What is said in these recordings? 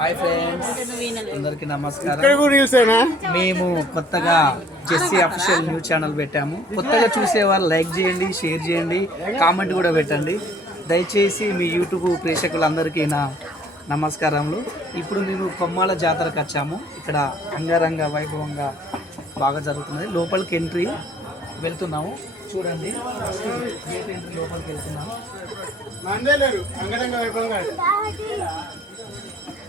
Hi friends, అందరికీ నమస్కారం. మేము కొత్తగా జెస్సీ అఫీషియల్ న్యూస్ ఛానల్ పెట్టాము. కొత్తగా చూసేవాళ్ళు లైక్ చేయండి, షేర్ చేయండి, కామెంట్ కూడా పెట్టండి. దయచేసి మీ యూట్యూబ్ ప్రేక్షకులందరికీ నా నమస్కారములు. ఇప్పుడు మేము కొమ్మాల జాతరకు వచ్చాము. ఇక్కడ అంగరంగ వైభవంగా బాగా జరుగుతున్నది. లోపలికి ఎంట్రీ వెళ్తున్నాము, చూడండి. గేట్ ఎంట్రీ లోపలికి వెళ్తున్నాము.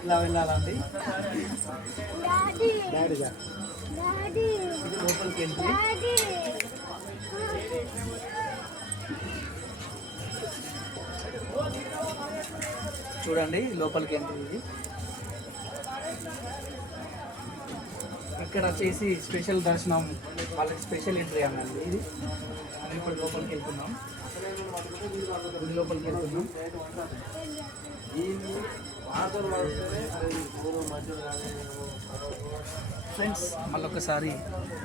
ఇలా వెళ్ళాలండి. లోపలికి ఎంట్రీ. చూడండి, లోపలికి ఎంట్రీ ఇది. ఇక్కడ వచ్చేసి స్పెషల్ దర్శనం, వాళ్ళకి స్పెషల్ ఎంట్రీ అన్నది ఇది. ఇప్పుడు లోపలికి వెళ్తున్నాం, లోపలికి వెళ్తున్నాం. ఫ్రెండ్స్, మళ్ళొకసారి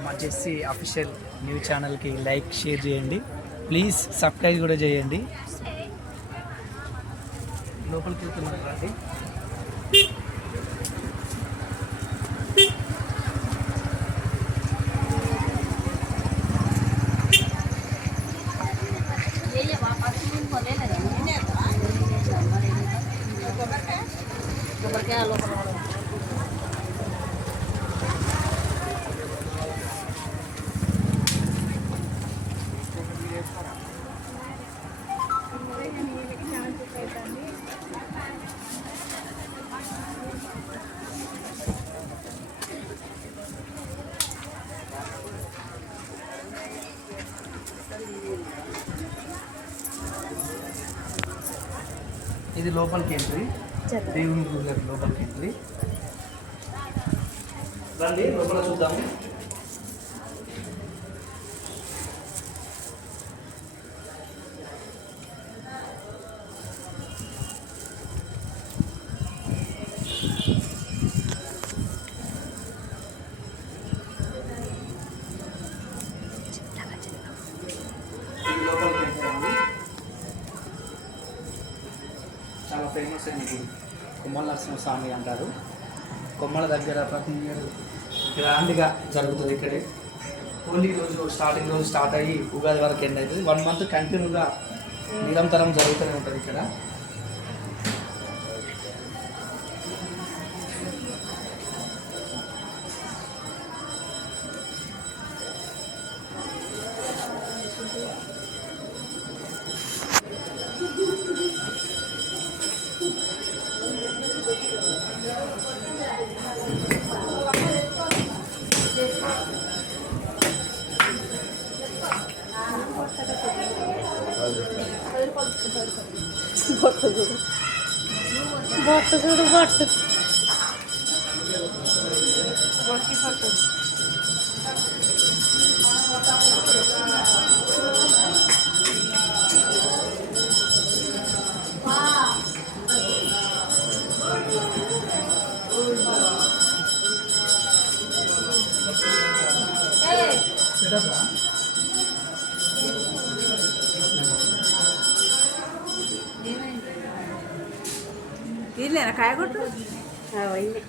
మా జెస్సీ అఫీషియల్ న్యూస్ ఛానల్కి లైక్, షేర్ చేయండి. ప్లీజ్ సబ్స్క్రైబ్ కూడా చేయండి. లోపలికి వెళ్తున్నాం రండి. ఇది లోపలికి ఎంట్రీ, దేవుని గుడి లోపలికి ఎంట్రీ. రండి, లోపల చూద్దాము. చాలా ఫేమస్ అయిన గుడి కొమ్మల నరసింహస్వామి అంటారు. కొమ్మల దగ్గర ప్రతి ఇయర్ గ్రాండ్గా జరుగుతుంది. ఇక్కడే హోలీ రోజు స్టార్టింగ్ రోజు స్టార్ట్ అయ్యి ఉగాది వరకు ఎండ్ అవుతుంది. 1 మంత్ కంటిన్యూగా నిరంతరం జరుగుతూనే ఉంటుంది ఇక్కడ. బొట్టు చూడు, బొట్టు చూడు, బొట్టు బొట్టు. ఇల్లేనా కాయగొట్టు ఇల్లు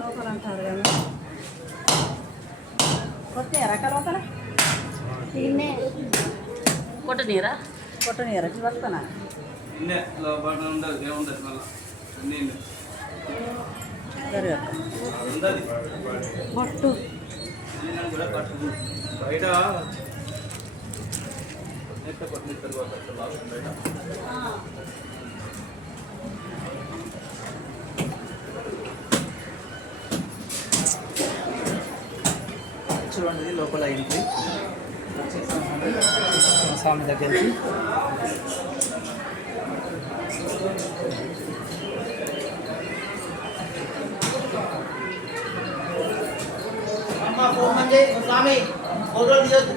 లోపల అంటారు కదా. కొట్టనీరా లోపల, కొట్టనీరా కొట్టనీరా వస్తానా బొట్టు బయట చూడండి. లోపల ఎంట్రీ స్వామి దగ్గరికి. స్వామి ఫోటో తీయొద్దు.